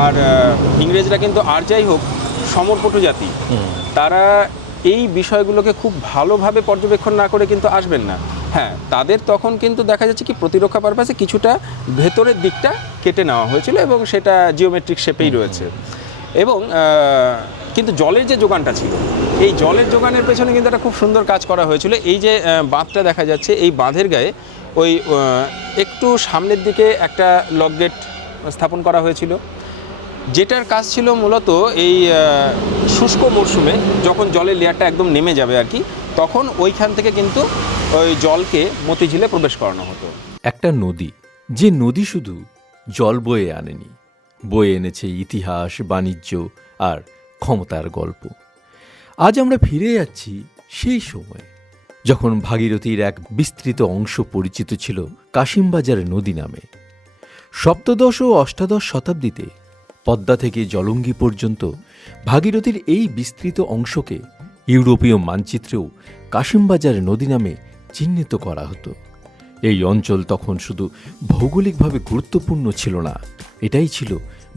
আর ইংরেজরা কিন্তু আর যাই হোক সমরপটু জাতি, তারা এই বিষয়গুলোকে খুব ভালোভাবে পর্যবেক্ষণ না করে কিন্তু আসবেন না। হ্যাঁ, তাদের তখন কিন্তু দেখা যাচ্ছে কি প্রতিরক্ষা পারপাসে কিছুটা ভেতরের দিকটা কেটে নেওয়া হয়েছিল এবং সেটা জিওমেট্রিক শেপেই রয়েছে। এবং কিন্তু জলের যে যোগানটা ছিল, এই জলের যোগানের পেছনে কিন্তু একটা খুব সুন্দর কাজ করা হয়েছিল। এই যে বাঁধটা দেখা যাচ্ছে, এই বাঁধের গায়ে ওই একটু সামনের দিকে একটা লক গেট স্থাপন করা হয়েছিল, যেটার কাজ ছিল মূলত এই শুষ্ক মরশুমে যখন জলের লেয়ারটা একদম নেমে যাবে আর কি, তখন ওইখান থেকে কিন্তু ওই জলকে মতিঝিলে প্রবেশ করানো হতো। একটা নদী, যে নদী শুধু জল বয়ে আনেনি, বয়ে এনেছে ইতিহাস, বাণিজ্য আর ক্ষমতার গল্প। আজ আমরা ফিরে যাচ্ছি সেই সময় যখন ভাগীরথীর এক বিস্তৃত অংশ পরিচিত ছিল কাশিমবাজার নদী নামে। সপ্তদশ ও অষ্টাদশ শতাব্দীতে পদ্মা থেকে জলঙ্গি পর্যন্ত ভাগীরথীর এই বিস্তৃত অংশকে ইউরোপীয় মানচিত্রেও কাশিমবাজার নদী নামে চিহ্নিত করা হতো। এই অঞ্চল তখন শুধু ভৌগোলিকভাবে গুরুত্বপূর্ণ ছিল না, এটাই ছিল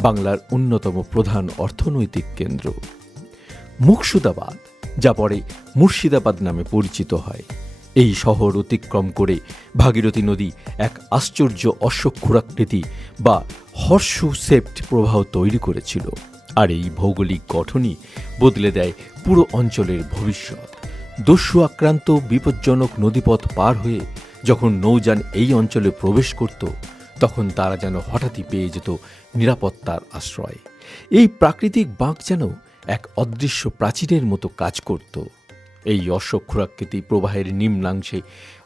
বাংলার অন্যতম প্রধান অর্থনৈতিক কেন্দ্র। মুকসুদাবাদ, যা পরে মুর্শিদাবাদ নামে পরিচিত হয়, এই শহর অতিক্রম করে ভাগীরথী নদী এক আশ্চর্য অশ্বক্ষুরাকৃতি বা হর্সু শেপড প্রবাহ তৈরি করেছিল। আর এই ভৌগোলিক গঠনই বদলে দেয় পুরো অঞ্চলের ভবিষ্যৎ। দস্যু আক্রান্ত বিপজ্জনক নদীপথ পার হয়ে যখন নৌযান এই অঞ্চলে প্রবেশ করত, তখন তারা যেন হঠাৎই পেয়ে যেত নিরাপত্তার আশ্রয়। এই প্রাকৃতিক বাঁক যেন এক অদৃশ্য প্রাচীরের মতো কাজ করত। এই অশ্বক্ষুরাকৃতি প্রবাহের নিম্নাংশে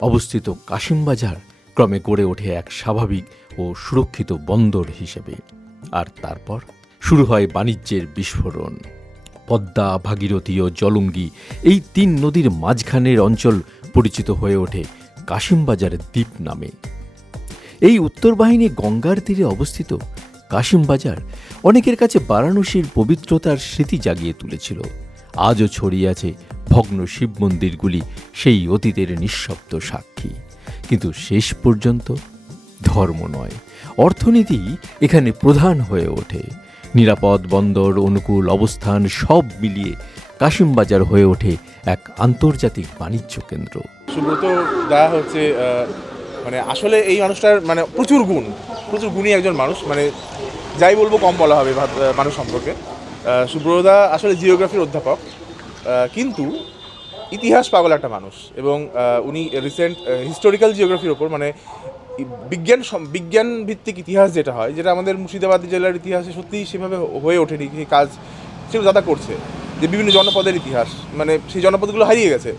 অবস্থিত কাশিমবাজার ক্রমে গড়ে ওঠে এক স্বাভাবিক ও সুরক্ষিত বন্দর হিসেবে। আর তারপর শুরু হয় বাণিজ্যের বিস্ফোরণ। পদ্মা, ভাগীরথী ও জলঙ্গি, এই তিন নদীর মাঝখানের অঞ্চল পরিচিত হয়ে ওঠে কাশিমবাজার দ্বীপ নামে। এই উত্তর বাহিনী গঙ্গার তীরে অবস্থিত কাশিমবাজার অনেকের কাছে বারাণসীর পবিত্রতার স্মৃতি জাগিয়ে তুলেছিল। আজও ছড়িয়ে আছে ভগ্ন শিব মন্দিরগুলি সেই অতীতের নিঃশব্দ সাক্ষী। কিন্তু শেষ পর্যন্ত ধর্ম নয়, অর্থনীতি এখানে প্রধান হয়ে ওঠে। নিরাপদ বন্দর, অনুকূল অবস্থান সব মিলিয়ে কাশিমবাজার হয়ে ওঠে এক আন্তর্জাতিক বাণিজ্য কেন্দ্র। সুব্রত দা হচ্ছে মানে আসলে এই মানুষটার মানে প্রচুর গুণী একজন মানুষ, মানে যাই বলবো কম বলা হবে মানুষ সম্পর্কে। সুব্রত দা আসলে জিওগ্রাফির অধ্যাপক, কিন্তু ইতিহাস পাগল একটা মানুষ। এবং উনি রিসেন্ট হিস্টোরিক্যাল জিওগ্রাফির ওপর, মানে বিজ্ঞান ভিত্তিক ইতিহাস যেটা হয়, যেটা আমাদের মুর্শিদাবাদ জেলার ইতিহাসে সত্যিই সেভাবে হয়ে ওঠেনি, সেই কাজ সেগুলো দাদা করছে। যে বিভিন্ন জনপদের ইতিহাস, মানে সেই জনপদগুলো হারিয়ে গেছে,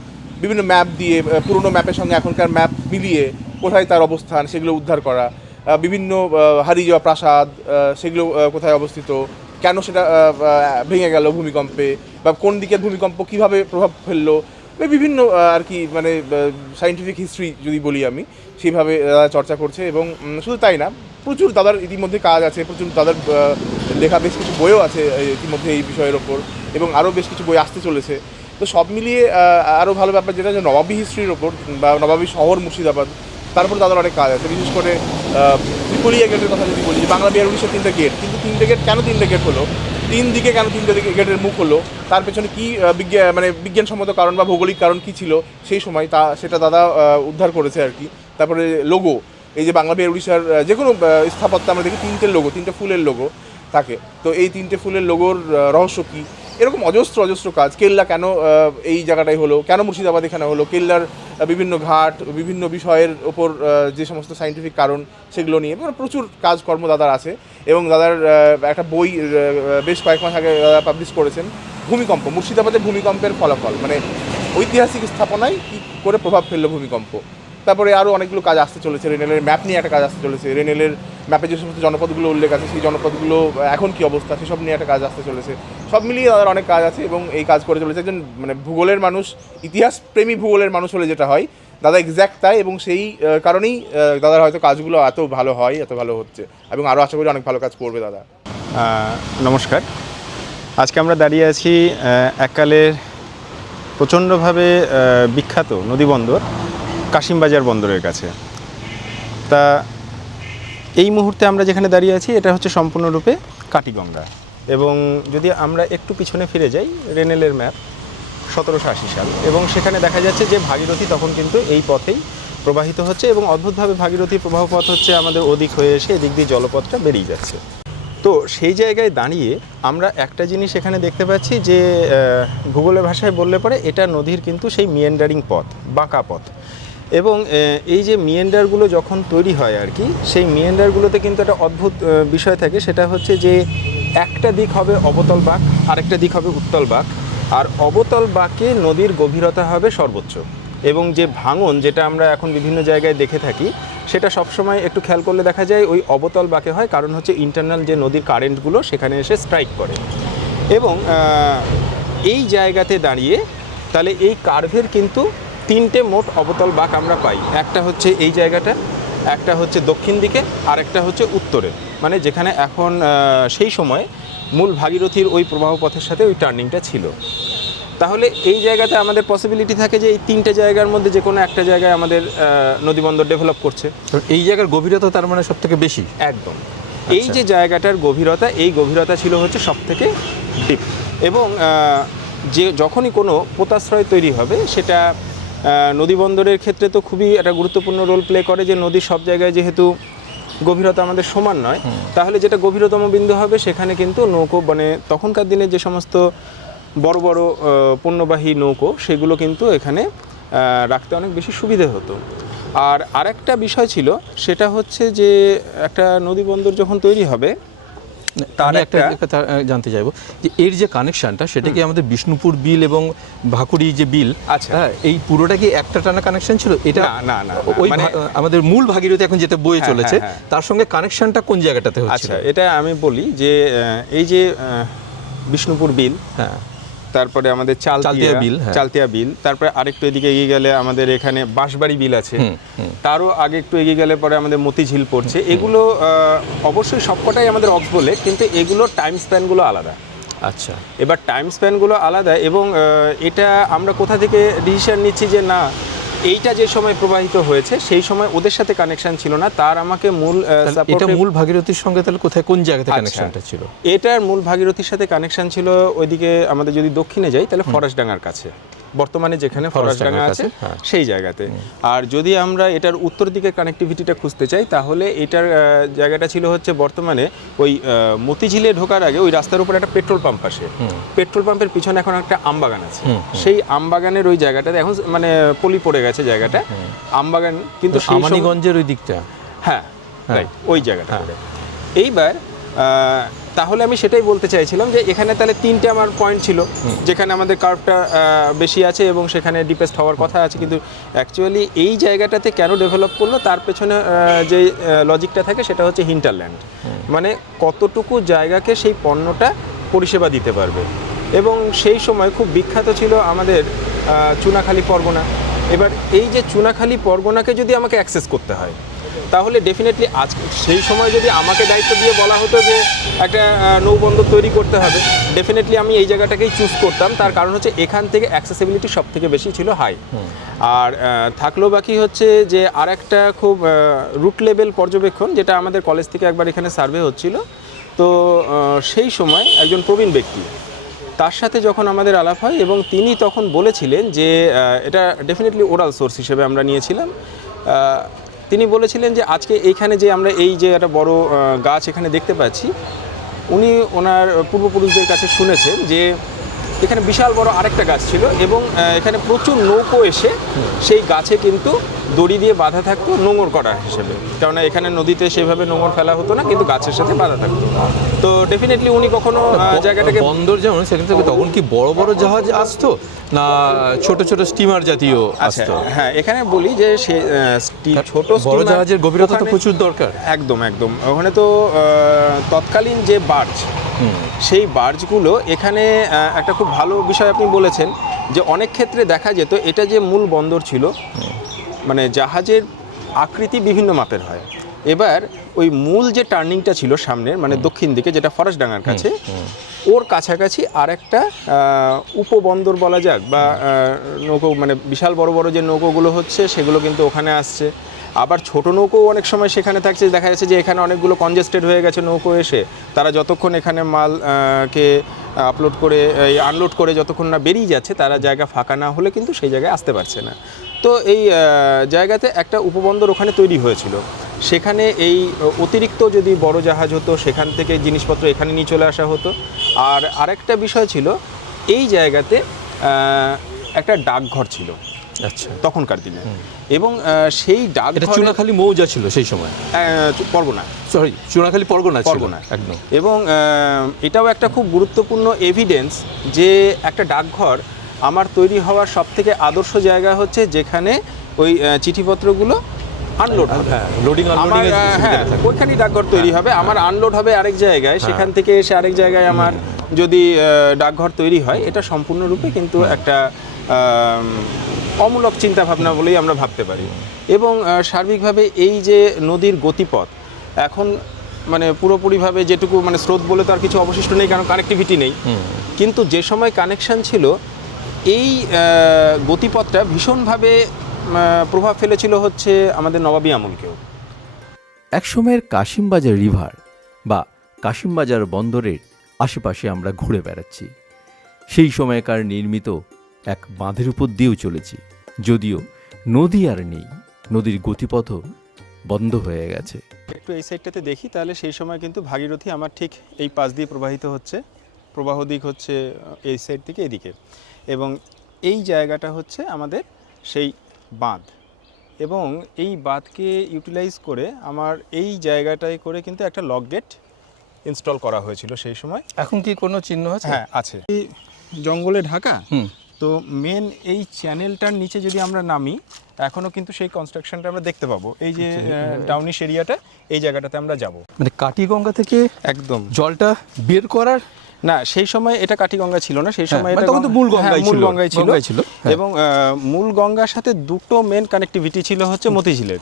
বিভিন্ন ম্যাপ দিয়ে, পুরনো ম্যাপের সঙ্গে এখনকার ম্যাপ মিলিয়ে কোথায় তার অবস্থান সেগুলো উদ্ধার করা, বিভিন্ন হারিয়ে যাওয়া প্রাসাদ সেগুলো কোথায় অবস্থিত, কেন সেটা ভেঙে গেল ভূমিকম্পে, বা কোন দিকের ভূমিকম্প কীভাবে প্রভাব ফেললো, বিভিন্ন আর কি মানে সায়েন্টিফিক হিস্ট্রি যদি বলি আমি, সেইভাবে চর্চা করছে। এবং শুধু তাই না, প্রচুর দাদার ইতিমধ্যে কাজ আছে, প্রচুর দাদার লেখা বেশ কিছু বইও আছে ইতিমধ্যে এই বিষয়ের ওপর, এবং আরও বেশ কিছু বই আসতে চলেছে। তো সব মিলিয়ে আরও ভালো ব্যাপার যেটা যে নবাবী হিস্ট্রির ওপর বা নবাবী শহর মুর্শিদাবাদ, তার উপর দাদার অনেক কাজ আছে। বিশেষ করে ত্রিপলিয়া গেটের কথা যদি বলি, যে বাংলা বিহার 1903 গেট, কিন্তু 3টে গেট কেন 3টে গেট হলো, 3 দিকে কেন 3টে গেটের মুখ হলো, তার পেছনে কী বিজ্ঞানসম্মত কারণ বা ভৌগোলিক কারণ কী ছিল সেই সময়, সেটা দাদা উদ্ধার করেছে আর কি। তারপরে লোগো, এই যে বাংলা বিহার উড়িষ্যার যে কোনো স্থাপত্য আমরা দেখি 3টে ফুলের লোগো থাকে, তো এই 3টে ফুলের লোগোর রহস্য কী, এরকম অজস্র কাজ। কেল্লা কেন এই জায়গাটাই হলো, কেন মুর্শিদাবাদ এখানে হলো, কেল্লার বিভিন্ন ঘাট, বিভিন্ন বিষয়ের ওপর যে সমস্ত সায়েন্টিফিক কারণ সেগুলো নিয়ে প্রচুর কাজকর্ম দাদার আছে। এবং দাদার একটা বই বেশ কয়েক মাস আগে দাদা পাবলিশ করেছেন, ভূমিকম্প, মুর্শিদাবাদের ভূমিকম্পের ফলাফল, মানে ঐতিহাসিক স্থাপনায় কী করে প্রভাব ফেললো ভূমিকম্প। তারপরে আরও অনেকগুলো কাজ আসতে চলেছে, রেনেলের ম্যাপ নিয়ে একটা কাজ আসতে চলেছে, রেনেলের ম্যাপে যে সমস্ত জনপদগুলো উল্লেখ আছে সেই জনপদগুলো এখন কী অবস্থা সেসব নিয়ে একটা কাজ আসতে চলেছে। সব মিলিয়ে দাদার অনেক কাজ আছে এবং এই কাজ করে চলেছে একজন মানে ভূগোলের মানুষ, ইতিহাস প্রেমী ভূগোলের মানুষ হলে যেটা হয়, দাদা এক্স্যাক্ট তাই। এবং সেই কারণেই দাদার হয়তো কাজগুলো এত ভালো হয়, এত ভালো হচ্ছে, এবং আরও আশা করি অনেক ভালো কাজ করবে দাদা। নমস্কার। আজকে আমরা দাঁড়িয়ে আছি এককালের প্রচণ্ডভাবে বিখ্যাত নদীবন্দর কাশিমবাজার বন্দরের কাছে। তা এই মুহূর্তে আমরা যেখানে দাঁড়িয়ে আছি এটা হচ্ছে সম্পূর্ণরূপে কাটিগঙ্গা। এবং যদি আমরা একটু পিছনে ফিরে যাই, রেনেলের ম্যাপ 1780 সাল, এবং সেখানে দেখা যাচ্ছে যে ভাগীরথী তখন কিন্তু এই পথেই প্রবাহিত হচ্ছে, এবং অদ্ভুতভাবে ভাগীরথীর প্রবাহ পথ হচ্ছে আমাদের ওদিক হয়ে এসে এদিক দিয়ে জলপথটা বেরিয়ে যাচ্ছে। তো সেই জায়গায় দাঁড়িয়ে আমরা একটা জিনিস এখানে দেখতে পাচ্ছি যে ভূগোলের ভাষায় বললে পরে এটা নদীর কিন্তু সেই মিয়েন্ডারিং পথ, বাঁকা পথ। এবং এই যে মিয়েন্ডারগুলো যখন তৈরি হয় আর কি, সেই মিয়েন্ডারগুলোতে কিন্তু একটা অদ্ভুত বিষয় থাকে, সেটা হচ্ছে যে একটা দিক হবে অবতল বাঁক, আরেকটা দিক হবে উত্তল বাঁক, আর অবতল বাঁকে নদীর গভীরতা হবে সর্বোচ্চ। এবং যে ভাঙন যেটা আমরা এখন বিভিন্ন জায়গায় দেখে থাকি, সেটা সবসময় একটু খেয়াল করলে দেখা যায় ওই অবতল বাঁকে হয়, কারণ হচ্ছে ইন্টারনাল যে নদীর কারেন্টগুলো সেখানে এসে স্ট্রাইক করে। এবং এই জায়গাতে দাঁড়িয়ে তাহলে এই কার্ভের কিন্তু 3টে মোট অবতল বাঁক আমরা পাই। একটা হচ্ছে এই জায়গাটা, একটা হচ্ছে দক্ষিণ দিকে, আর একটা হচ্ছে উত্তরে, মানে যেখানে এখন সেই সময় মূল ভাগীরথীর ওই প্রবাহ পথের সাথে ওই টার্নিংটা ছিল। তাহলে এই জায়গাতে আমাদের পসিবিলিটি থাকে যে এই 3টে জায়গার মধ্যে যে কোনো একটা জায়গায় আমাদের নদীবন্দর ডেভেলপ করছে। এই জায়গার গভীরতা তার মানে সব থেকে বেশি। একদম। এই যে জায়গাটার গভীরতা, এই গভীরতা ছিল হচ্ছে সবথেকে ডিপ। এবং যে যখনই কোনো পোতাশ্রয় তৈরি হবে, সেটা নদীবন্দরের ক্ষেত্রে তো খুবই একটা গুরুত্বপূর্ণ রোল প্লে করে, যে নদীর সব জায়গায় যেহেতু গভীরতা আমাদের সমান নয়, তাহলে যেটা গভীরতম বিন্দু হবে সেখানে কিন্তু নৌকো, মানে তখনকার দিনে যে সমস্ত বড় বড় পণ্যবাহী নৌকো, সেগুলো কিন্তু এখানে রাখতে অনেক বেশি সুবিধে হতো। আর আরেকটা বিষয় ছিল, সেটা হচ্ছে যে একটা নদীবন্দর যখন তৈরি হবে, তার একটা কথা জানতে চাইবো যে এর যে কানেকশনটা, সেটা কি আমাদের বিষ্ণুপুর বিল এবং ভাকুড়ি যে বিল, আচ্ছা, এই পুরোটা কি একটা টানা কানেকশন ছিল? এটা না না, ওই আমাদের মূল ভাগীরথী এখন যেটা বয়ে চলেছে, তার সঙ্গে কানেকশনটা কোন জায়গাটাতে হচ্ছে? আচ্ছা, এটা আমি বলি যে এই যে বিষ্ণুপুর বিল, হ্যাঁ, তারপরে আমাদের চালতিয়া বিল, চালতিয়া বিল, তারপরে আরেকটু এদিকে এগিয়ে গেলে আমাদের এখানে বাঁশবাড়ি বিল আছে, তারও আগে একটু এগিয়ে গেলে পরে আমাদের মতিঝিল পড়ছে। এগুলো অবশ্যই সবকটাই আমাদের অক্স বলে, কিন্তু এগুলো টাইম স্প্যানগুলো আলাদা। আচ্ছা, এবার টাইম স্প্যানগুলো আলাদা, এবং এটা আমরা কোথা থেকে ডিসিশন নিচ্ছি যে না, এইটা যে সময় প্রবাহিত হয়েছে সেই সময় ওদের সাথে কানেকশন ছিল না, তার আমাকে মূল এটা মূল ভাগীরথীর সঙ্গে তাহলে কোথায়, কোন জায়গাতে কানেকশনটা ছিল? এটার মূল ভাগীরথীর সাথে কানেকশন ছিল ওইদিকে আমাদের যদি দক্ষিণে যাই তাহলে ফরাসডাঙ্গার কাছে, বর্তমানে যেখানে ফরাসডাঙ্গা আছে সেই জায়গাতে। আর যদি আমরা এটার উত্তর দিকে কানেক্টিভিটিটা খুঁজতে চাই, তাহলে এটার জায়গাটা ছিল হচ্ছে বর্তমানে ওই মতিঝিলে ঢোকার আগে ওই রাস্তার উপর একটা পেট্রোল পাম্প আসে, পেট্রোল পাম্পের পিছনে এখন একটা আমবাগান আছে, সেই আমবাগানের ওই জায়গাটাতে এখন মানে পলি পড়ে গেছে জায়গাটা, আমবাগান কিন্তু আমানিগঞ্জের ওই দিকটা, হ্যাঁ রাইট, ওই জায়গাটা। এইবার তাহলে আমি সেটাই বলতে চাইছিলাম যে এখানে তাহলে 3টে আমার পয়েন্ট ছিল যেখানে আমাদের কার্ভটা বেশি আছে এবং সেখানে ডিপেস্ট হওয়ার কথা আছে, কিন্তু অ্যাকচুয়ালি এই জায়গাটাতে কেন ডেভেলপ করলো তার পেছনে যে লজিকটা থাকে সেটা হচ্ছে হিন্টারল্যান্ড, মানে কতটুকু জায়গাকে সেই পণ্যটা পরিষেবা দিতে পারবে। এবং সেই সময় খুব বিখ্যাত ছিল আমাদের চুনাখালী পরগনা। এবার এই যে চুনাখালী পরগনাকে যদি আমাকে অ্যাক্সেস করতে হয়, তাহলে ডেফিনেটলি আজ সেই সময় যদি আমাকে দায়িত্ব দিয়ে বলা হতো যে একটা নৌবন্দর তৈরি করতে হবে, ডেফিনেটলি আমি এই জায়গাটাকেই চুজ করতাম। তার কারণ হচ্ছে এখান থেকে অ্যাক্সেসিবিলিটি সব থেকে বেশি ছিল হাই। আর থাকলো বাকি হচ্ছে যে আর একটা খুব রুট লেভেল পর্যবেক্ষণ, যেটা আমাদের কলেজ থেকে একবার এখানে সার্ভে হচ্ছিল, তো সেই সময় একজন প্রবীণ ব্যক্তি, তার সাথে যখন আমাদের আলাপ হয় এবং তিনি তখন বলেছিলেন যে এটা ডেফিনেটলি ওরাল সোর্স হিসেবে আমরা নিয়েছিলাম, তিনি বলেছিলেন যে আজকে এইখানে যে আমরা এই যে একটা বড় গাছ এখানে দেখতে পাচ্ছি, উনি ওনার পূর্বপুরুষদের কাছে শুনেছেন যে এখানে বিশাল বড় আরেকটা গাছ ছিল এবং এখানে প্রচুর নৌকো এসে সেই গাছে কিন্তু দড়ি দিয়ে বাঁধা থাকতো নোঙর করা হিসেবে, কেননা এখানে নদীতে সেভাবে নোঙর ফেলা হতো না, কিন্তু গাছের সাথে বাঁধা থাকতো। তো ডেফিনেটলি উনি কখনো জায়গাটাকে বন্দর যেমন সেখান থেকে তখন কি বড় বড় জাহাজ আসতো না ছোট ছোট স্টিমার জাতীয় আসতো? হ্যাঁ, এখানে বলি যে সে ছোট বড় জাহাজের গভীরতা তো প্রচুর দরকার। একদম একদম, ওখানে তো তৎকালীন যে বার্জ, সেই বার্জগুলো এখানে একটা খুব ভালো বিষয় আপনি বলেছেন যে অনেক ক্ষেত্রে দেখা যেত এটা যে মূল বন্দর ছিল, মানে জাহাজের আকৃতি বিভিন্ন মাপের হয়, এবার ওই মূল যে টার্নিংটা ছিল সামনের মানে দক্ষিণ দিকে যেটা ফরেস্টডাঙ্গার কাছে ওর কাছাকাছি আরেকটা উপবন্দর বলা যাক বা নৌকো মানে বিশাল বড় বড় যে নৌকোগুলো হচ্ছে সেগুলো কিন্তু ওখানে আসছে। আবার ছোট নৌকো অনেক সময় সেখানে থাকছে, দেখা যাচ্ছে যে এখানে অনেকগুলো কনজেস্টেড হয়ে গেছে নৌকো এসে, তারা যতক্ষণ এখানে মাল কে আপলোড করে আনলোড করে যতক্ষণ না বেরিয়ে যাচ্ছে তারা জায়গা ফাঁকা না হলে কিন্তু সেই জায়গায় আসতে পারছে না। তো এই জায়গাতে একটা উপবন্দর ওখানে তৈরি হয়েছিল, সেখানে এই অতিরিক্ত যদি বড় জাহাজ হতো সেখান থেকে জিনিসপত্র এখানে নিয়ে চলে আসা হতো। আর আরেকটা বিষয় ছিল এই জায়গাতে একটা ডাকঘর ছিল আচ্ছা, তখনকার দিনে, এবং সেই এটা ডাকঘর চুনাখালী মৌজা ছিল সেই সময়, পরগনা, সরি চুনাখালী পরগনা ছিল। পরগনা একদম। এবং এটাও একটা খুব গুরুত্বপূর্ণ এভিডেন্স যে একটা ডাকঘর আমার তৈরি হওয়ার সবথেকে আদর্শ জায়গা হচ্ছে যেখানে ওই চিঠিপত্রগুলো আনলোড হবে। হ্যাঁ, লোডিং আমার আনলোডিং হ্যাঁ ওইখানেই ডাকঘর তৈরি হবে, আমার আনলোড হবে আরেক জায়গায়, সেখান থেকে এসে আরেক জায়গায় আমার যদি ডাকঘর তৈরি হয়, এটা সম্পূর্ণরূপে কিন্তু একটা অমূলক চিন্তাভাবনা বলেই আমরা ভাবতে পারি। এবং সার্বিকভাবে এই যে নদীর গতিপথ এখন মানে পুরোপুরিভাবে যেটুকু মানে স্রোত বলে তো আর কিছু অবশিষ্ট নেই, কারণ কানেক্টিভিটি নেই, কিন্তু যে সময় কানেকশন ছিল এই গতিপথটা ভীষণভাবে প্রভাব ফেলেছিল হচ্ছে আমাদের নবাবী আমলকেও। একসময়ের কাশিমবাজার রিভার বা কাশিমবাজার বন্দরের আশেপাশে আমরা ঘুরে বেড়াচ্ছি। সেই সময়কার নির্মিত এক বাঁধের উপর দিয়েও চলেছি, যদিও নদী আর নেই, নদীর গতিপথও বন্ধ হয়ে গেছে। একটু এই সাইডটাতে দেখি তাহলে সেই সময় কিন্তু ভাগীরথী আমার ঠিক এই পাশ দিয়ে প্রবাহিত হচ্ছে, প্রবাহ দিক হচ্ছে এই সাইড থেকে এদিকে, এবং এই জায়গাটা হচ্ছে আমাদের সেই বাঁধ, এবং এই বাঁধকে ইউটিলাইজ করে আমার এই জায়গাটায় করে কিন্তু একটা লক গেট ইনস্টল করা হয়েছিল সেই সময়। এখন কি কোনো চিহ্ন আছে? হ্যাঁ আছে, এই জঙ্গলে ঢাকা, তো মেন এই চ্যানেলটার নিচে যদি আমরা নামি এখনো কিন্তু সেই কনস্ট্রাকশনটা আমরা দেখতে পাবো। এই যে ডাউনিশ এরিয়াটা, এই জায়গাটাতে আমরা যাব। মানে কাটিগঙ্গা থেকে একদম জলটা বের করার না, সেই সময় এটা কাটিগঙ্গা ছিল না, সেই সময় মানে এটা তখন তো মূল গঙ্গাই মূল ছিল। গঙ্গাই ছিল, এবং মূল গঙ্গার সাথে দুটো মেন কানেক্টিভিটি ছিল হচ্ছে মতিঝিলের।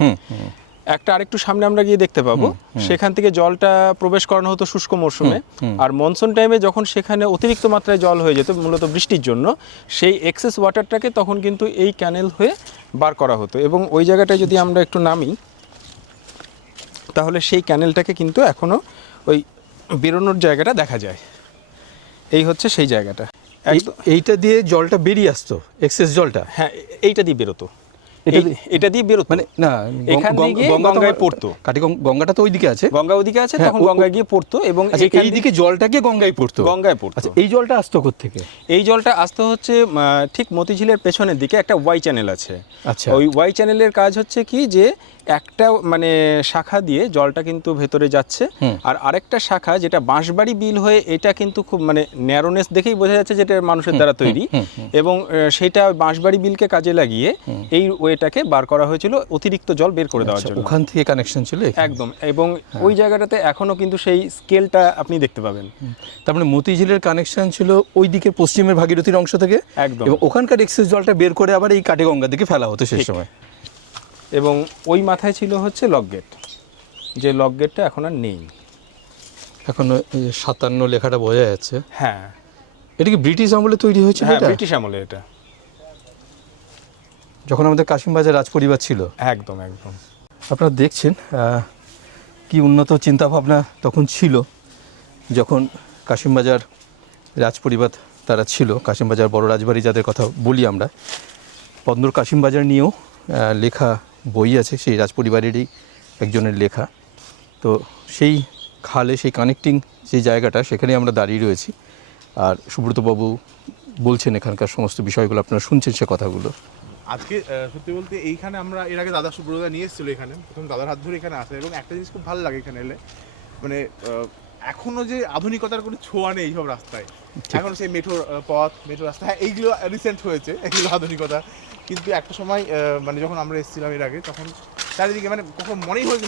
একটা আরেকটু সামনে আমরা গিয়ে দেখতে পাবো, সেখান থেকে জলটা প্রবেশ করানো হতো শুষ্ক মরশুমে, আর মনসুন টাইমে যখন সেখানে অতিরিক্ত মাত্রায় জল হয়ে যেত মূলত বৃষ্টির জন্য, সেই এক্সেস ওয়াটারটাকে তখন কিন্তু এই ক্যানেল হয়ে বার করা হতো। এবং ওই জায়গাটায় যদি আমরা একটু নামি তাহলে সেই ক্যানেলটাকে কিন্তু এখনো ওই বেরোনোর জায়গাটা দেখা যায়। এই হচ্ছে সেই জায়গাটা, এইটা দিয়ে জলটা বেরিয়ে আসতো, এক্সেস জলটা। হ্যাঁ এইটা দিয়ে বেরোতো, এটা দিয়ে বেরোতো, মানে না এখান থেকে গঙ্গায় পড়তো। গঙ্গাটা তো ওইদিকে আছে, গঙ্গা ওইদিকে আছে, তখন গঙ্গায় গিয়ে পড়তো, এবং এইদিকে জলটাকে গঙ্গায় পড়তো। আচ্ছা, এই জলটা আসতো কোত্থেকে? এই জলটা আসতে হচ্ছে ঠিক মতিঝিলের পেছনের দিকে একটা ওয়াই চ্যানেল আছে। আচ্ছা, ওই ওয়াই চ্যানেলের কাজ হচ্ছে কি যে একটা মানে শাখা দিয়ে জলটা কিন্তু ভেতরে যাচ্ছে, আর আরেকটা শাখা যেটা বাঁশবাড়ি বিল হয়ে, এটা কিন্তু খুব মানে ন্যারোনেস দেখেই বোঝা যাচ্ছে যেটা মানুষের দ্বারা তৈরি, এবং সেটা বাঁশবাড়ি বিলকে কাজে লাগিয়ে এই ওয়েটাকে বার করা হয়েছিল অতিরিক্ত জল বের করে দেওয়ার জন্য। ওখান থেকে কানেকশন ছিল একদম, এবং ওই জায়গাটাতে এখনো কিন্তু সেই স্কেলটা আপনি দেখতে পাবেন। তার মানে মতিঝিলের কানেকশন ছিল ওই দিকের পশ্চিমের ভাগীরথীর অংশ থেকে, একদম, এবং ওখানকার এক্সেস জলটা বের করে আবার এই কাটিগঙ্গা দিকে ফেলা হতো সেই সময়। এবং ওই মাথায় ছিল হচ্ছে লক গেট, যে লক গেটটা এখন আর নেই। এখন 57 লেখাটা বোঝা যাচ্ছে। হ্যাঁ, এটা কি ব্রিটিশ আমলে তৈরি হয়েছিল? হ্যাঁ এটা ব্রিটিশ আমলে, এটা যখন আমাদের কাশিমবাজার রাজপরিবার ছিল। একদম একদম। আপনারা দেখছেন কি উন্নত চিন্তাভাবনা তখন ছিল যখন কাশিমবাজার রাজপরিবার তারা ছিল। কাশিমবাজার বড় রাজবাড়ি যাদের কথা বলি আমরা, বন্দর কাশিমবাজার নিয়েও লেখা বই আছে, সেই রাজপরিবারেরই একজনের লেখা। তো সেই খালে সেই কানেক্টিং যে জায়গাটা, সেখানে আমরা দাঁড়িয়ে রয়েছি, আর সুব্রতবাবু বলছেন এখানকার সমস্ত বিষয়গুলো, আপনারা শুনছেন সে কথাগুলো। আজকে সত্যি বলতে এইখানে আমরা এর আগে দাদা সুব্রতদা নিয়ে এসেছিল এখানে, প্রথম দাদার হাত ধরে এখানে আসে, এবং একটা জিনিস খুব ভালো লাগে এখানে এলে, মানে এখনো যে আধুনিকতার কোনো ছোঁয়া নেই এইসব রাস্তায়, এখন সেই মেট্রোর পথ, মেট্রো রাস্তা, হ্যাঁ এইগুলো রিসেন্ট হয়েছে, এগুলো আধুনিকতা, কিন্তু একটা সময় মানে যখন আমরা এসেছিলাম এর আগে, তখন চারিদিকে মানে কখন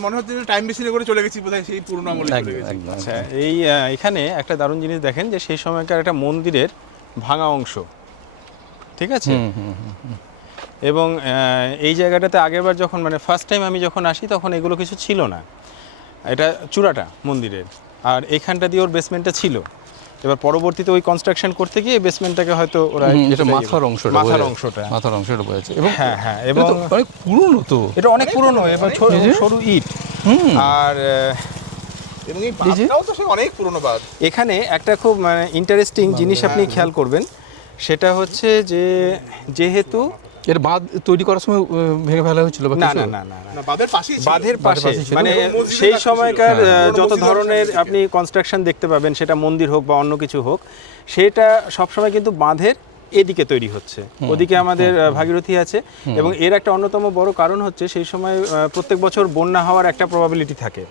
মনে হচ্ছে যে টাইম মেশিনে করে চলে গেছি বোধহয় সেই পুরোনো আমলে চলে গেছি। আচ্ছা, এই এখানে একটা দারুণ জিনিস দেখেন যে সেই সময়কার একটা মন্দিরের ভাঙা অংশ, ঠিক আছে, এবং এই জায়গাটাতে আগেরবার যখন মানে ফার্স্ট টাইম আমি যখন আসি তখন এগুলো কিছু ছিল না, এটা চূড়াটা মন্দিরের, আর এইখানটা দিয়ে ওর বেসমেন্টটা ছিল। এবার পরবর্তীতে ওই কনস্ট্রাকশন করতে গিয়ে বেসমেন্টটা হয়তো ওরা এটা মাথার অংশটা, মাথার অংশটা বয়েছে এবং হ্যাঁ এবং অনেক পুরনো তো, এটা অনেক পুরনো, এবার সরু ইট। আর এবং এই বাঁধটাও তো সে অনেক পুরনো বাঁধ। এখানে একটা খুব মানে ইন্টারেস্টিং জিনিস আপনি খেয়াল করবেন, সেটা হচ্ছে যে যেহেতু এর বাঁধ তৈরি করার সময় ভেঙে ফেলা হয়েছিল বা না কিছু? না না না না, না, বাঁধের পাশেই ছিল। বাঁধের পাশে পাশেই ছিল। মানে এবং মসজিদের সেই কাছে সময়কার ছিল। হ্যাঁ, যত মসজিদের ধরনের কাছে ছিল। আপনি কনস্ট্রাকশন দেখতে পাবেন, সেটা মন্দির হোক বা অন্য কিছু হোক, সেটা সবসময় কিন্তু বাঁধের এদিকে তৈরি হচ্ছে, ওদিকে আমাদের ভাগীরথী আছে। এবং এর একটা অন্যতম বড় কারণ হচ্ছে সেই সময় প্রত্যেক বছর বন্যা হওয়ার একটা প্রবাবিলিটি থাকে,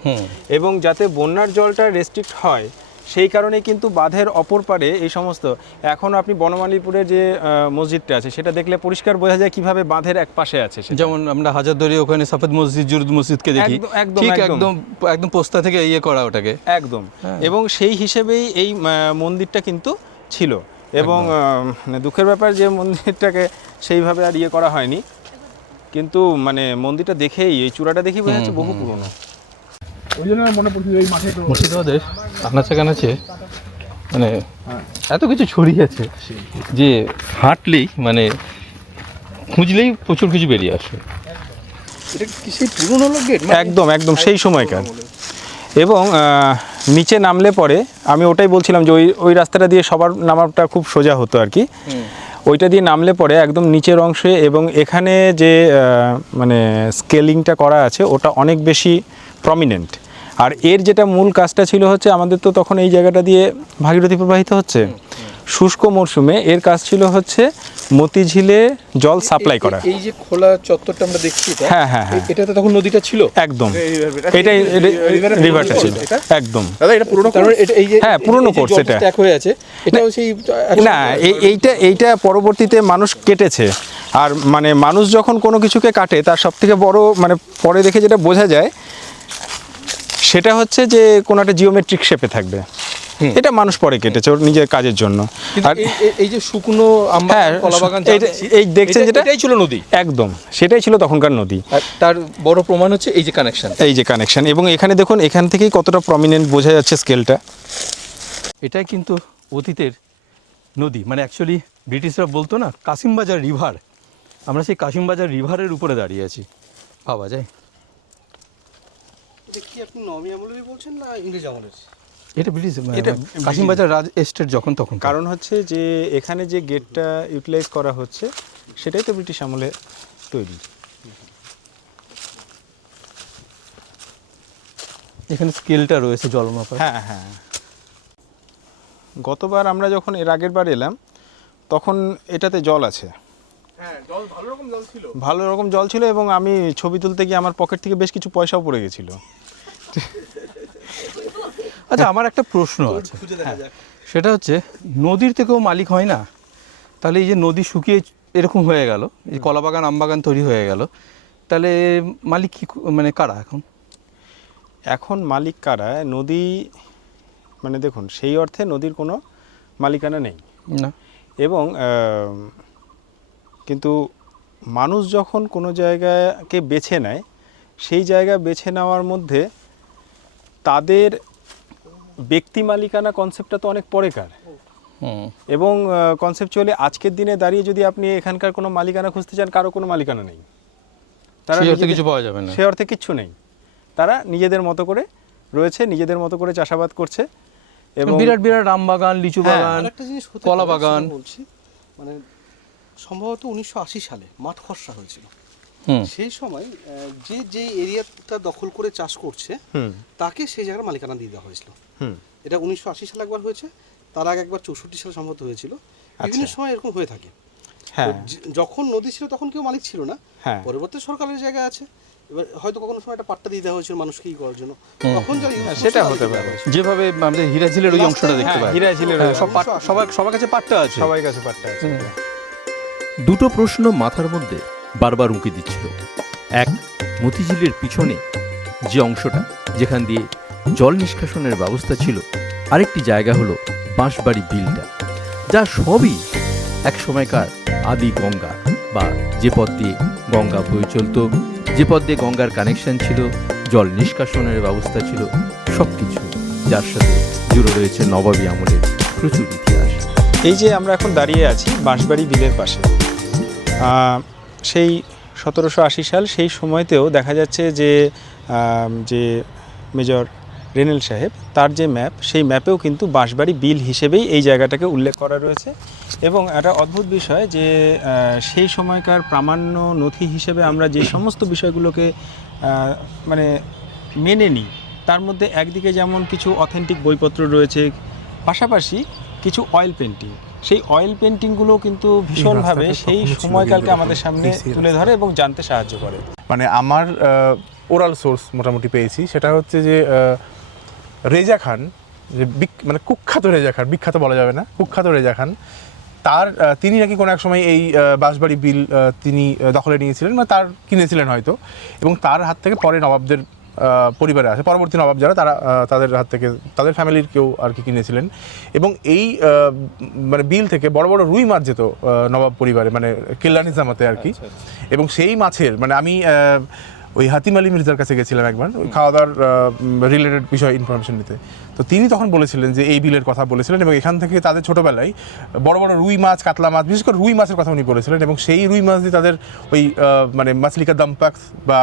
এবং যাতে বন্যার জলটা রেস্ট্রিক্ট হয় সেই কারণে কিন্তু বাঁধের অপর পারে এই সমস্ত, এখন আপনি বনমালীপুরের যে মসজিদটা আছে সেটা দেখলে পরিষ্কার বোঝা যায় কিভাবে বাঁধের এক পাশে আছে সেটা। যেমন আমরা হাজারদুয়ারি ওখানে সফেদ মসজিদ, জুরুদ মসজিদকে দেখি, একদম, ঠিক একদম। একদম একদম পোস্তা থেকে ইয়ে করা ওটাকে। একদম, এবং সেই হিসেবেই এই মন্দিরটা কিন্তু ছিল। এবং দুঃখের ব্যাপার যে মন্দিরটাকে সেইভাবে আর ইয়ে করা হয়নি, কিন্তু মানে মন্দিরটা দেখেই, এই চূড়াটা দেখেই বোঝা যাচ্ছে বহু পুরনো। ওই জন্য আমার মনে পড়ছে এই মাঠে তো মুর্শিদাবাদের আনাচে কানাচে মানে এত কিছু ছড়িয়ে আছে যে হাঁটলেই মানে খুঁজলেই প্রচুর কিছু বেরিয়ে আসে। এটা কি সেই পুরনো গেট? একদম একদম সেই সময়কার। এবং নিচে নামলে পরে আমি ওটাই বলছিলাম যে ওই রাস্তাটা দিয়ে সবার নামাটা খুব সোজা হতো আর কি। ওইটা দিয়ে নামলে পরে একদম নিচের অংশে, এবং এখানে যে মানে স্কেলিংটা করা আছে ওটা অনেক বেশি প্রমিনেন্ট। আর এর যেটা মূল কাজটা ছিল হচ্ছে, আমাদের তো তখন এই জায়গাটা দিয়ে ভাগীরথী প্রবাহিত হচ্ছে, শুষ্ক মরশুমে এর কাজ ছিল হচ্ছে মতিঝিলে জল সাপ্লাই করা। এই যে খোলা চত্বরটা আমরা দেখছি, হ্যাঁ হ্যাঁ হ্যাঁ, এটাতে তখন নদীটা ছিল একদম, এটাই রিভারটা ছিল একদম। দাদা এটা পুরনো কারণ এটা এই যে হ্যাঁ, পুরনো কোর্স এটা। স্ট্যাক হয়ে আছে, এটাও সেই না, এইটা পরবর্তীতে মানুষ কেটেছে। আর মানে মানুষ যখন কোনো কিছুকে কাটে, তার সব থেকে বড় মানে পরে দেখে যেটা বোঝা যায় সেটা হচ্ছে যে কোনো একটা জিওমেট্রিক শেপে থাকবে। এটা মানুষ পরে কেটেছে ওর নিজের কাজের জন্য। আর এই যে শুকনো হ্যাঁ, কলাবাগান এই দেখছেন যেটা, এটাই ছিল নদী, একদম সেটাই ছিল তখনকার নদী। আর তার বড় প্রমাণ হচ্ছে এই যে কানেকশন, এই যে কানেকশন। এবং এখানে দেখুন, এখান থেকেই কতটা প্রমিনেন্ট বোঝা যাচ্ছে স্কেলটা। এটাই কিন্তু অতীতের নদী, মানে অ্যাকচুয়ালি ব্রিটিশরা বলতো না কাশিমবাজার রিভার, আমরা সেই কাশিমবাজার রিভারের উপরে দাঁড়িয়ে আছি, ভাবা যায়। এটা কি আপনি নবী আমলেরই বলছেন না ইংরেজ আমলের? এটা ব্রিটিশ, এটা কাশিমবাজার রাজ এস্টেট যখন তখন। কারণ হচ্ছে যে এখানে যে গেটটা ইউটিলাইজ করা হচ্ছে সেটাই তো ব্রিটিশ আমলে তৈরি। এখানে স্কেলটা রয়েছে জলমাপা। হ্যাঁ হ্যাঁ, গতবার আমরা যখন এর আগের বার এলাম তখন এটাতে জল আছে, হ্যাঁ, জল ভালো রকম জল ছিল। ভালো রকম জল ছিল, এবং আমি ছবি তুলতে গিয়ে আমার পকেট থেকে বেশ কিছু পয়সাও পড়ে গেছিলো। আচ্ছা, আমার একটা প্রশ্ন আছে, সেটা হচ্ছে নদীর থেকেও মালিক হয় না? তাহলে এই যে নদী শুকিয়ে এরকম হয়ে গেল, এই কলাবাগান আমবাগান তৈরি হয়ে গেল, তাহলে মালিক কি মানে কারা এখন? এখন মালিক কারা? নদী মানে দেখুন, সেই অর্থে নদীর কোনো মালিকানা নেই না, এবং কিন্তু মানুষ যখন কোনো জায়গাকে বেছে নেয়, সেই জায়গা বেছে নেওয়ার মধ্যে তাদের ব্যক্তি মালিকানা কনসেপ্টটা তো অনেক পরেকার। এবং কনসেপচুয়ালি আজকের দিনে দাঁড়িয়ে যদি আপনি এখানকার কোনো মালিকানা খুঁজতে চান, কারো কোনো মালিকানা নেই, তারা সেই অর্থে কিছু পাওয়া যাবে না, সে অর্থে কিচ্ছু নেই। তারা নিজেদের মতো করে রয়েছে, নিজেদের মতো করে চাষাবাদ করছে। এবং বিরাট বিরাট আম বাগান, লিচু বাগান, আরেকটা জিনিস হতে কলা পারে, বাগান। সেটা বলছি, মানে সম্ভবত 1980 সালে মাঠ খসড়া হয়েছিল। সেই সময় যে এরিয়াটা দখল করে চাষ করছে তাকে সেই জায়গার মালিকানা দিয়ে দেওয়া হয়েছিল। এটা 1980 সালে একবার হয়েছে, তার আগে একবার 64 সালে সম্ভবত হয়েছিল। বিভিন্ন সময় এরকম হয়ে থাকে। হ্যাঁ, যখন নদী ছিল তখন কেউ মালিক ছিল না, হ্যাঁ, পরবর্তী সরকারের জায়গা আছে। এবার হয়তো কখনো সময় একটা পাট্টা দিয়ে দেওয়া হয়েছিল মানুষকে ই করার জন্য, তখন যারা use করছে সেটা তাদেরকে হতে দেওয়া পারে। হয়েছে। যেভাবে আমাদের হিরাঝিলের ওই অংশটা দেখতে হ্যাঁ, পাই, হিরাঝিলের সব সবার কাছে পাট্টা আছে, সবাই কাছে পাট্টা আছে। দুটো প্রশ্ন মাথার মধ্যে বারবার উঁকি দিচ্ছিল। এক, মতিঝিলের পিছনে যে অংশটা যেখান দিয়ে জল নিষ্কাশনের ব্যবস্থা ছিল, আরেকটি জায়গা হলো বাঁশবাড়ি বিলটা, যা সবই এক সময়কার আদি গঙ্গা, বা যে পথ দিয়ে গঙ্গা বয়ে চলত, যে পথ দিয়ে গঙ্গার কানেকশন ছিল, জল নিষ্কাশনের ব্যবস্থা ছিল, সব কিছু, যার সাথে জুড়ে রয়েছে নবাবী আমলের প্রচুর ইতিহাস। এই যে আমরা এখন দাঁড়িয়ে আছি বাঁশবাড়ি বিলের পাশে, সেই 1780 সাল, সেই সময়তেও দেখা যাচ্ছে যে মেজর রেনেল সাহেব তার যে ম্যাপ, সেই ম্যাপেও কিন্তু বাঁশবাড়ি বিল হিসেবেই এই জায়গাটাকে উল্লেখ করা রয়েছে। এবং একটা অদ্ভুত বিষয় যে সেই সময়কার প্রামাণ্য নথি হিসেবে আমরা যে সমস্ত বিষয়গুলোকে মানে মেনে নিই, তার মধ্যে একদিকে যেমন কিছু অথেন্টিক বইপত্র রয়েছে, পাশাপাশি কিছু অয়েল পেন্টিং, সেই অয়েল পেন্টিংগুলো কিন্তু ভীষণভাবে সেই সময়কালকে আমাদের সামনে তুলে ধরে এবং জানতে সাহায্য করে। মানে আমার ওরাল সোর্স মোটামুটি পেয়েছি, সেটা হচ্ছে যে রেজা খান, যে মানে কুখ্যাত রেজা খান, বিখ্যাত বলা যাবে না, কুখ্যাত রেজা খান, তিনি নাকি কোনো এক সময় এই বাঁশবাড়ি বিল তিনি দখলে নিয়েছিলেন, মানে তার কিনেছিলেন হয়তো, এবং তার হাত থেকে পরে নবাবদের পরিবারে আসে, পরবর্তী নবাব যারা তারা তাদের হাত থেকে, তাদের ফ্যামিলির কেউ আর কি কিনেছিলেন। এবং এই মানে বিল থেকে বড় বড় রুই মাছ যেত নবাব পরিবারে, মানে কেল্লা নিজামাতে আর কি। এবং সেই মাছের মানে আমি ওই হাতিম আলী মির্জার কাছে গেছিলাম একবার, ওই খাওয়া দাওয়ার রিলেটেড বিষয় ইনফরমেশন নিতে। তো তিনি তখন বলেছিলেন যে এই বিলের কথা বলেছিলেন, এবং এখান থেকে তাদের ছোটোবেলায় বড় বড় রুই মাছ, কাতলা মাছ, বিশেষ করে রুই মাছের কথা উনি বলেছিলেন। এবং সেই রুই মাছ দিয়ে তাদের ওই মানে মাছলিকা দাম্পাক বা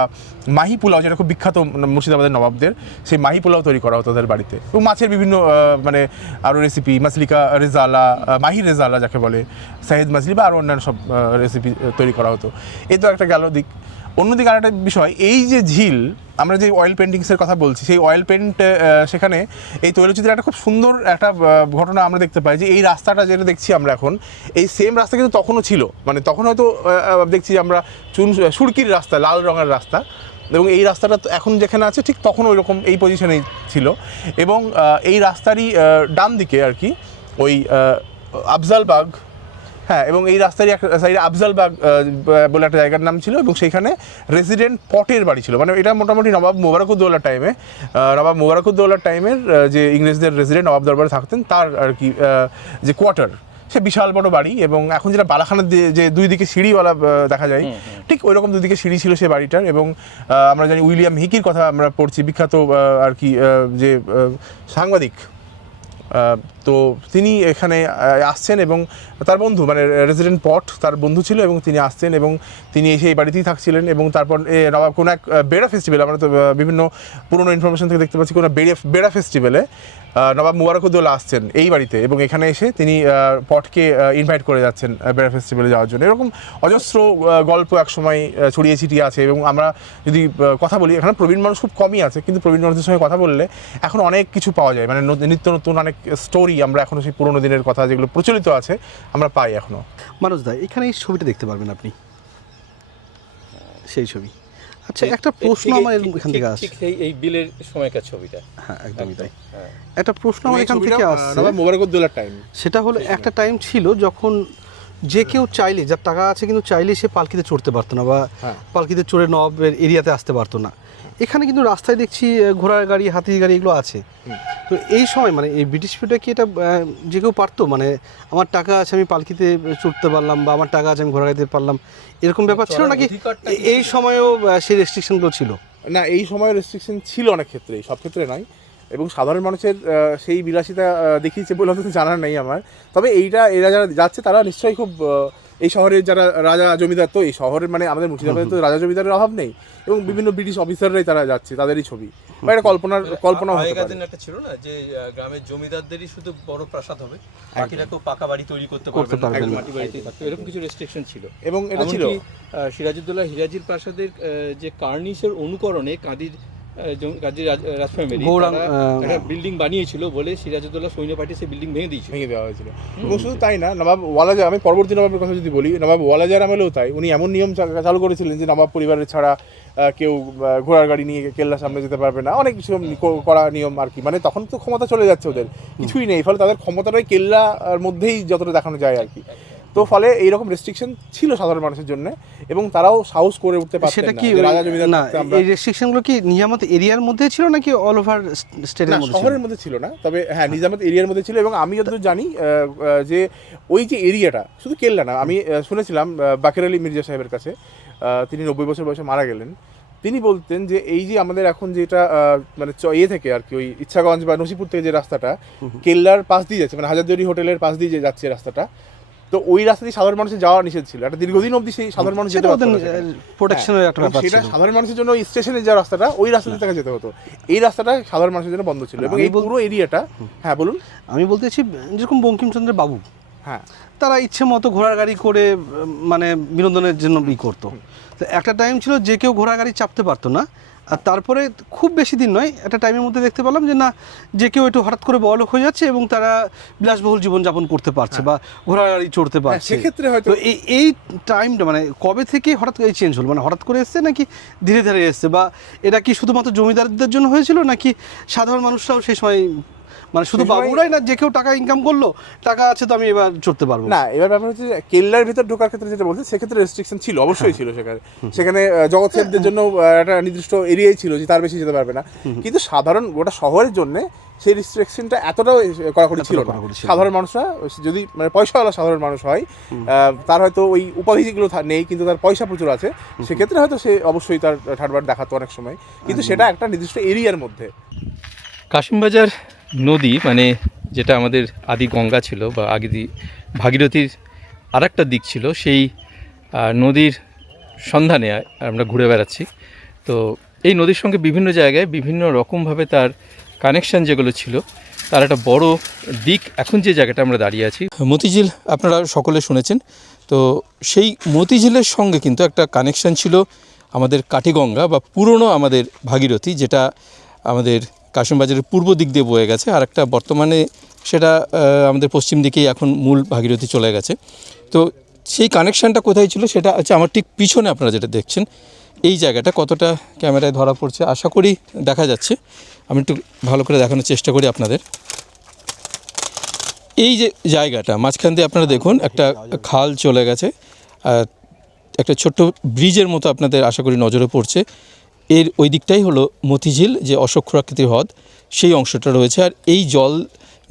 মাহি পোলাও, যেটা খুব বিখ্যাত মুর্শিদাবাদের নবাবদের, সেই মাহি পোলাও তৈরি করা হতো তাদের বাড়িতে। এবং মাছের বিভিন্ন মানে আরও রেসিপি, মাছলিকা রেজালা, মাহি রেজালা যাকে বলে, সাহেদ মাছলি বা আরও অন্যান্য সব রেসিপি তৈরি করা হতো। এই তো একটা গেল দিক। অন্যদিকে আরেকটা বিষয়, এই যে ঝিল, আমরা যে অয়েল পেন্টিংসের কথা বলছি, সেই অয়েল পেন্ট সেখানে এই তৈলচিত্রের একটা খুব সুন্দর একটা ঘটনা আমরা দেখতে পাই, যে এই রাস্তাটা যেটা দেখছি আমরা এখন, এই সেম রাস্তা কিন্তু তখনও ছিল, মানে তখন হয়তো দেখছি আমরা সুরকির রাস্তা, লাল রঙের রাস্তা, এবং এই রাস্তাটা এখন যেখানে আছে ঠিক তখন ওই রকম এই পজিশনেই ছিল। এবং এই রাস্তারই ডান দিকে আর কি ওই আফজালবাগ, হ্যাঁ, এবং এই রাস্তারই এক সাইডে আফজালবাগ বলে একটা জায়গার নাম ছিল, এবং সেইখানে রেসিডেন্ট পটের বাড়ি ছিল। মানে এটা মোটামুটি নবাব মোবারকুদ্দৌলার টাইমের যে ইংরেজদের রেসিডেন্ট নবাব দরবারে থাকতেন, তার আর কি যে কোয়ার্টার, সে বিশাল বড় বাড়ি। এবং এখন যেটা বালাখানার যে দুই দিকে সিঁড়িওয়ালা দেখা যায়, ঠিক ওই রকম দুই দিকে সিঁড়ি ছিল সে বাড়িটার। এবং আমরা জানি উইলিয়াম হিকির কথা আমরা পড়ছি, বিখ্যাত আর কি যে সাংবাদিক, তো তিনি এখানে আসছেন এবং তার বন্ধু, মানে রেসিডেন্ট পট তার বন্ধু ছিল, এবং তিনি আসছেন এবং তিনি এসে এই বাড়িতেই থাকছিলেন। এবং তারপর নবাব কোনো এক বেড়া ফেস্টিভ্যাল, আমরা তো বিভিন্ন পুরনো ইনফরমেশন থেকে দেখতে পাচ্ছি, কোনো বেড়া ফেস্টিভ্যালে নবাব মুবারকুদ্দৌলা আসছেন এই বাড়িতে, এবং এখানে এসে তিনি পটকে ইনভাইট করে যাচ্ছেন বেড়া ফেস্টিভ্যালে যাওয়ার জন্য। এরকম অজস্র গল্প একসময় ছড়িয়ে ছিটিয়ে আছে। এবং আমরা যদি কথা বলি, এখানে প্রবীণ মানুষ খুব কমই আছে, কিন্তু প্রবীণ মানুষের সঙ্গে কথা বললে এখন অনেক কিছু পাওয়া যায়, মানে নিত্য নতুন অনেক স্টোরি আমরা এখনও সেই পুরোনো দিনের কথা যেগুলো প্রচলিত আছে আমরা পাই এখনও। মানুষ দা, এখানে এই ছবিটা দেখতে পারবেন আপনি, সেই ছবি। আচ্ছা, একটা প্রশ্ন আমার এখান থেকে আসছে, এই বিলের সময়কার ছবিটা। হ্যাঁ, একদমই তাই। একটা প্রশ্ন আমার এখান থেকে আসছে, নবাব মুবারকুদ্দৌলার টাইম, সেটা হলো একটা টাইম ছিল যখন যে কেউ চাইলে, যার টাকা আছে কিন্তু চাইলে সে পালকিতে চড়তে পারতো না, বা পালকিতে চড়ে নবাবের এরিয়াতে আসতে পারতো না। এখানে কিন্তু রাস্তায় দেখছি ঘোড়ার গাড়ি, হাতির গাড়ি, এগুলো আছে। তো এই সময় মানে এই ব্রিটিশ পিরিয়ডে কি এটা যে কেউ পারতো, মানে আমার টাকা আছে আমি পালকিতে চড়তে পারলাম, বা আমার টাকা আছে আমি ঘোড়া গাড়িতে পারলাম, এরকম ব্যাপার ছিল নাকি এই সময়ও সেই রেস্ট্রিকশনগুলো ছিল? না, এই সময় রেস্ট্রিকশন ছিল অনেক ক্ষেত্রেই, সব ক্ষেত্রে নয়। এবং সাধারণ মানুষের সেই বিলাসিতা দেখিয়েছে বলে হয়তো জানার নেই আমার। তবে এরা যারা যাচ্ছে তারা নিশ্চয়ই খুব, এই শহরের যারা রাজা জমিদার, তো এই শহরের মানে আমাদের মুর্শিদাবাদে তো রাজা জমিদারের অভাব নেই, এবং বিভিন্ন ব্রিটিশ অফিসাররাই তারা যাচ্ছে, তাদেরই ছবি বা এটা কল্পনা হতে পারে। একটা ছিল না যে গ্রামের জমিদারদেরই শুধু বড় প্রাসাদ হবে, বাকিরা কেউ পাকা বাড়ি তৈরি করতে পারবে না, মাটি বাড়িতে থাকতো, এরকম কিছু রেস্ট্রিকশন ছিল। এবং এটা ছিল সিরাজউদ্দৌলা হিরাজির প্রাসাদের যে কার্নিশের অনুকরণে কাজী রাজফ্যামিলি একটা বিল্ডিং বানিয়েছিল বলে সিরাজউদ্দৌলা সৈন্য পাঠিয়ে সেই বিল্ডিং ভেঙে দেওয়া হয়েছিল। এবং শুধু তাই না, নবাব ওয়ালাজার, আমি পরবর্তী নবাবের কথা যদি বলি, নবাব ওয়ালাজার আমলেও তাই, উনি এমন নিয়ম চালু করেছিলেন যে নবাব পরিবারের ছাড়া কেউ ঘোড়ার গাড়ি নিয়ে কেল্লার সামনে যেতে পারবে না, অনেক কিছু করা নিয়ম আর কি। মানে তখন তো ক্ষমতা চলে যাচ্ছে ওদের, কিছুই নেই, ফলে তাদের ক্ষমতাটাই কেল্লার মধ্যেই যতটা দেখানো যায় আর কি। তো ফলে এইরকম রেস্ট্রিকশন ছিল সাধারণ মানুষের জন্য, এবং তারাও সাহস করে উঠতে পারতেন না। সেটা কি রাজা জমিদার না, এই রেস্ট্রিকশনগুলো কি নিজামত এরিয়ার মধ্যে ছিল নাকি অল ওভার স্টেটের মধ্যে? শহরের মধ্যে ছিল না, তবে হ্যাঁ নিজামত এরিয়ার মধ্যে ছিল। এবং আমি যতদূর জানি যে ওই যে এরিয়াটা শুধু কেল্লা না, আমি শুনেছিলাম বাকের আলী মির্জা সাহেবের কাছে, তিনি 90 বছর বয়সে মারা গেলেন, তিনি বলতেন যে এই যে আমাদের এখন যেটা মানে ইয়ে থেকে আর কি ওই ইচ্ছাগঞ্জ বা নসিপুর থেকে যে রাস্তাটা কেল্লার পাশ দিয়ে যাচ্ছে, মানে হাজারদুয়ারি হোটেলের পাশ দিয়ে যে যাচ্ছে রাস্তাটা, তো ওই রাস্তা দিয়ে সাধারণ মানুষের যাওয়া নিষেধ ছিল। একটা দীর্ঘদিন অবধি সেই সাধারণ মানুষ যেতে পারতো না সেখানে। প্রোটেকশনের একটা এবং ব্যাপার সেটা ছিল। সাধারণ মানুষের জন্য স্টেশনে যে রাস্তাটা ওই রাস্তা দিয়ে তাকে যেতে হতো, এই রাস্তাটা সাধারণ মানুষের জন্য বন্ধ ছিল। এবং এই পুরো এরিয়াটা, হ্যাঁ বলুন। আমি বলতেছি যেরকম বঙ্কিমচন্দ্রের বাবু, হ্যাঁ, তারা ইচ্ছে মতো ঘোড়ার গাড়ি করে মানে বিনোদনের জন্য করতো। তো একটা টাইম ছিল যে কেউ ঘোড়ার গাড়ি চাপতে পারতো না, আর তারপরে খুব বেশি দিন নয়, একটা টাইমের মধ্যে দেখতে পেলাম যে না, যে কেউ একটু হঠাৎ করে বড়লোক হয়ে যাচ্ছে এবং তারা বিলাসবহুল জীবনযাপন করতে পারছে বা ঘোড়ার গাড়ি চড়তে পারছে। সেক্ষেত্রে হয়তো তো এই টাইমটা মানে কবে থেকে হঠাৎ করে চেঞ্জ হলো, মানে হঠাৎ করে এসছে নাকি ধীরে ধীরে এসছে, বা এটা কি শুধুমাত্র জমিদারদের জন্য হয়েছিল নাকি সাধারণ মানুষরাও সেই সময়, মানে শুধু বাবুরাই না, যে কেউ টাকা ইনকাম করলো, টাকা আছে তো আমি এবার চড়তে পারবো না? এবার ব্যাপার হচ্ছে যে কেল্লার ভিতর ঢোকার ক্ষেত্রে যেটা বলছে সেক্ষেত্রে রেস্ট্রিকশন ছিল, অবশ্যই ছিল। সেখানে জগৎ সেবদের জন্য একটা নির্দিষ্ট এরিয়াই ছিল যে তার বেশি যেতে পারবে না, কিন্তু সাধারণ গোটা শহরের জন্য সেই রেস্ট্রিকশনটা এতটাও কড়াকড়ি ছিল না। সাধারণ মানুষরা যদি মানে পয়সাওয়ালা সাধারণ মানুষ হয়, তার হয়তো ওই উপাধি যেগুলো নেই কিন্তু তার পয়সা প্রচুর আছে, সেক্ষেত্রে হয়তো সে অবশ্যই তার ঠাটবাট দেখাতো অনেক সময়, কিন্তু সেটা একটা নির্দিষ্ট এরিয়ার মধ্যে। কাশিমবাজার নদী মানে যেটা আমাদের আদি গঙ্গা ছিল বা আদি ভাগীরথীর আর একটা দিক ছিল, সেই নদীর সন্ধানে আমরা ঘুরে বেড়াচ্ছি। তো এই নদীর সঙ্গে বিভিন্ন জায়গায় বিভিন্ন রকমভাবে তার কানেকশান যেগুলো ছিল, তার একটা বড় দিক এখন যে জায়গাটা আমরা দাঁড়িয়ে আছি, মতিঝিল আপনারা সকলে শুনেছেন। তো সেই মতিঝিলের সঙ্গে কিন্তু একটা কানেকশান ছিল আমাদের কাঠিগঙ্গা বা পুরনো আমাদের ভাগীরথী, যেটা আমাদের কাশিমবাজারের পূর্ব দিক দিয়ে বয়ে গেছে, আর একটা বর্তমানে সেটা আমাদের পশ্চিম দিকেই এখন মূল ভাগীরথী চলে গেছে। তো সেই কানেকশানটা কোথায় ছিল সেটা হচ্ছে আমার ঠিক পিছনে আপনারা যেটা দেখছেন এই জায়গাটা। কতটা ক্যামেরায় ধরা পড়ছে আশা করি দেখা যাচ্ছে, আমি একটু ভালো করে দেখানোর চেষ্টা করি আপনাদের। এই যে জায়গাটা মাঝখান দিয়ে আপনারা দেখুন একটা খাল চলে গেছে, আর একটা ছোট্ট ব্রিজের মতো আপনাদের আশা করি নজরে পড়ছে। এর ওই দিকটাই হলো মতিঝিল, যে অশ্বক্ষুরাকৃতির হ্রদ, সেই অংশটা রয়েছে। আর এই জল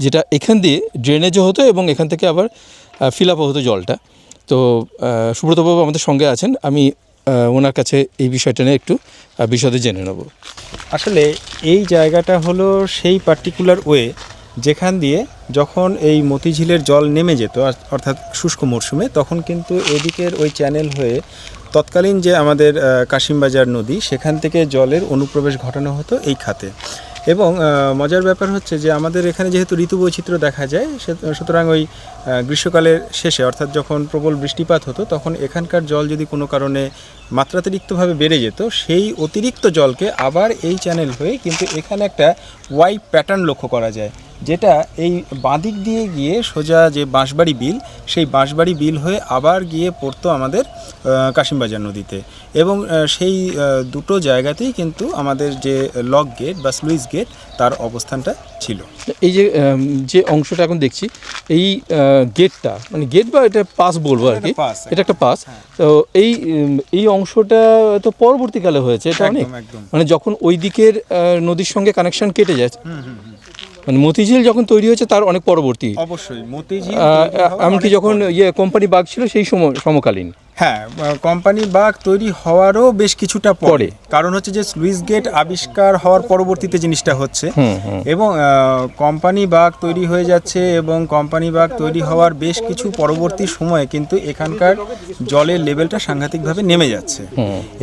যেটা এখান দিয়ে ড্রেনেজও হতো এবং এখান থেকে আবার ফিল আপও হতো জলটা। তো সুব্রতবাবু আমাদের সঙ্গে আছেন, আমি ওনার কাছে এই বিষয়টা নিয়ে একটু বিশদে জেনে নেব। আসলে এই জায়গাটা হলো সেই পার্টিকুলার ওয়ে যেখান দিয়ে যখন এই মতিঝিলের জল নেমে যেত, অর্থাৎ শুষ্ক মরশুমে, তখন কিন্তু এদিকের ওই চ্যানেল হয়ে তৎকালীন যে আমাদের কাশিমবাজার নদী, সেখান থেকে জলের অনুপ্রবেশ ঘটানো হতো এই খাতে। এবং মজার ব্যাপার হচ্ছে যে আমাদের এখানে যেহেতু ঋতু বৈচিত্র্য দেখা যায়, সুতরাং ওই গ্রীষ্মকালের শেষে অর্থাৎ যখন প্রবল বৃষ্টিপাত হতো, তখন এখানকার জল যদি কোনো কারণে মাত্রাতিরিক্তভাবে বেড়ে যেত, সেই অতিরিক্ত জলকে আবার এই চ্যানেল হয়ে কিন্তু এখানে একটা ওয়াই প্যাটার্ন লক্ষ্য করা যায়, যেটা এই বাঁদিক দিয়ে গিয়ে সোজা যে বাঁশবাড়ি বিল, সেই বাঁশবাড়ি বিল হয়ে আবার গিয়ে পড়তো আমাদের কাশিমবাজার নদীতে। এবং সেই দুটো জায়গাতেই কিন্তু আমাদের যে লক গেট বা স্লুইস গেট তার অবস্থানটা ছিল। এই যে অংশটা এখন দেখছি, এই গেটটা মানে গেট বা এটা পাস বলবো আর কি, এটা একটা পাস। তো এই অংশটা তো পরবর্তীকালে হয়েছে, এটা অনেক মানে যখন ওই দিকের নদীর সঙ্গে কানেকশন কেটে যায়, মানে মতিঝিল যখন তৈরি হয়েছে তার অনেক পরবর্তী, অবশ্যই মতিঝিল এমনকি যখন কোম্পানি বাগ ছিল সেই সমকালীন। হ্যাঁ, কোম্পানি বাগ তৈরি হওয়ারও বেশ কিছুটা পরে, কারণ হচ্ছে যে স্লুইস গেট আবিষ্কার হওয়ার পরবর্তীতে জিনিসটা হচ্ছে, এবং কোম্পানি বাগ তৈরি হয়ে যাচ্ছে, এবং কোম্পানি বাগ তৈরি হওয়ার বেশ কিছু পরবর্তী সময়ে কিন্তু এখানকার জলের লেভেলটা সাংঘাতিকভাবে নেমে যাচ্ছে।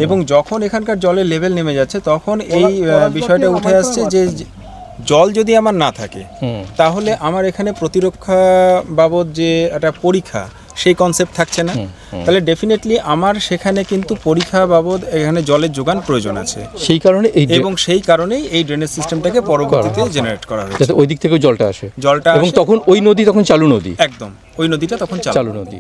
এবং যখন এখানকার জলের লেভেল নেমে যাচ্ছে, তখন এই বিষয়টা উঠে আসছে যে জল যদি আমার না থাকে, তাহলে আমার এখানে প্রতিরক্ষা বাবদ যে একটা পরীক্ষা, সেই কনসেপ্ট থাকছে না। তাহলে ডেফিনেটলি আমার সেখানে কিন্তু পরীক্ষা বাবদ এখানে জলের যোগান প্রয়োজন আছে, সেই কারণে সেই কারণেই এই ড্রেনেজ সিস্টেমটাকে পরবর্তীতে জেনারেট করা হয়েছে, যাতে ওই দিক থেকে জলটা আসে, এবং তখন ওই নদী তখন চালু নদী, একদম ওই নদীটা তখন চালু নদী।